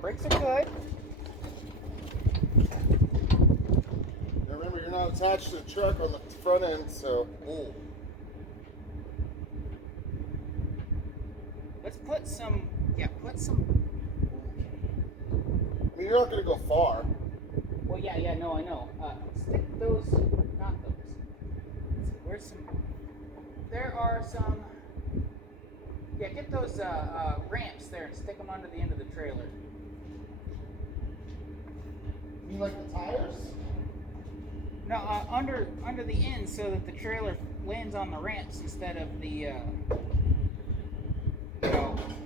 Brakes are good. Now remember, you're not attached to the truck on the front end, so. Ooh. Let's put some. Yeah, put some. I mean, you're not going to go far. Well, yeah, no, I know. Stick those. Not those. Let's see, where's some? There are some. Yeah, get those ramps there and stick them under the end of the trailer. You mean like the tires? No, under the end so that the trailer lands on the ramps instead of the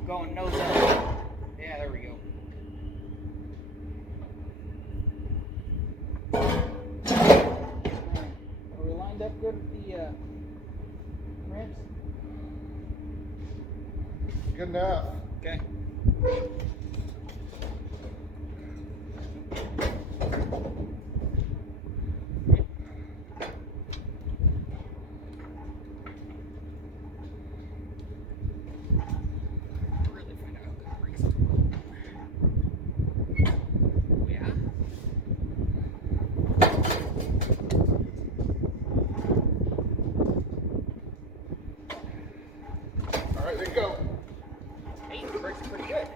going nose up. Yeah, there we go. Are we lined up good with the ramps? Good enough. Okay. All right, there you go. Hey, the brakes are pretty good.